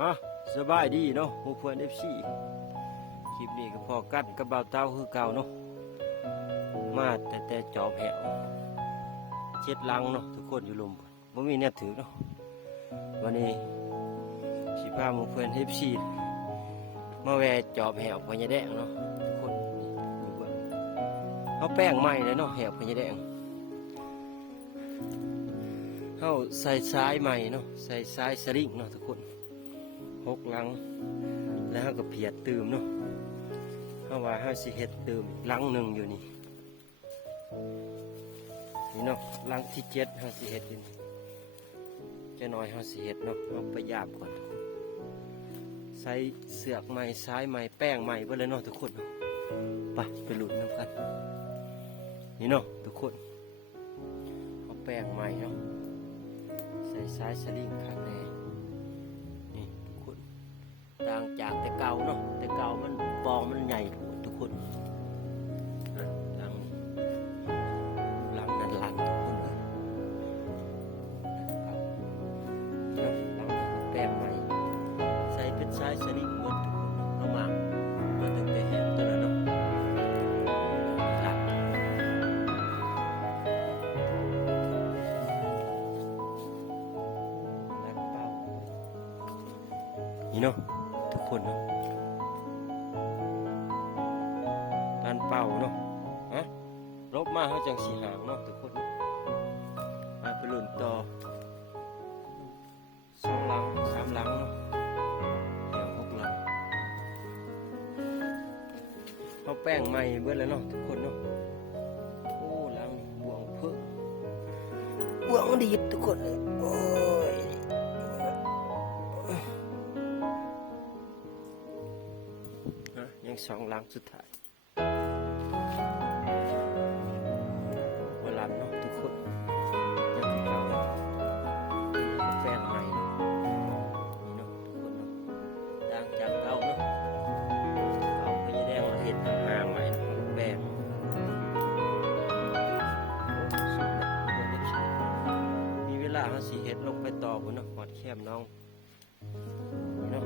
ฮะสบายดีเนาะหมู่เพื่อน FC คลิปนี้ก็พอกันกับบ่าวเต้าคือเก่าเนาะมาแต่จอบแหวเช็ดลังเนาะทุกคนอยู่ลมบ่มีแนวถือเนาะวันนี้สิพาหมู่เพื่อน FC มาแวะจอบแหวพญาแดงเนาะทุกคนอยู่เบิ่งเอาแป้งใหม่เลยเนาะแหวพญาแดงเฮาใส่สายใหม่เนาะใส่สายสลิงเนาะทุกคน6 ลังแล้วเราก็เพียดตื่มเนาะเฮาว่าเฮาสิเฮ็ดตื่มลังหนึ่งอยู่นี่เนาะลังที่7เฮาสิเฮ็ดอยู่นี่จะน้อยเฮาสิเฮ็ดเนาะเอาไปยามก่อนใส่เสือกใหม่สายใหม่แป้งใหม่เบิดเลยเนาะทุกคนเนาะไปลุ้นนำกันนี่เนาะทุกคนเอาแป้งใหม่เนาะใส่สายสลิงข้างในต่างจากแต่เก่าเนาะแต่เก่ามันปองมันใหญ่ทุกคนหลังนั้นหลังทุกคนเลยเก่าหลังก็แปลงใหม่ใส่เป็นสายสลิงหมดทุกคนเอามาตั้งแต่แหบตัวนั้นเนาะหลังเป้านี่เนาะทุกคนเนาะร้านเป่าเนาะลบมาเขาจังสีหางเนาะทุกคนมาไปลุ่นต่อ2 ลัง 3 ลังเนาะแถว6 ลังเขาแป้งใหม่เบิดแล้วเนาะทุกคนเนาะโอ้ลังบวงเพิ่งบวงดีทุกคนเลยโอ้ยยัง2 ลังสุดท้ายเวลาเนาะทุกคนยังเก่าแฟนใหม่นี่เนาะทุกคนเนาะต่างจากเก่าเนาะเอาพญาแดงมาเห็ดห่างๆใหม่แปลงมีเวลาเขาสีเห็ดลงไปต่อพุ่นเนาะหอดแคมน้องนี่เนาะ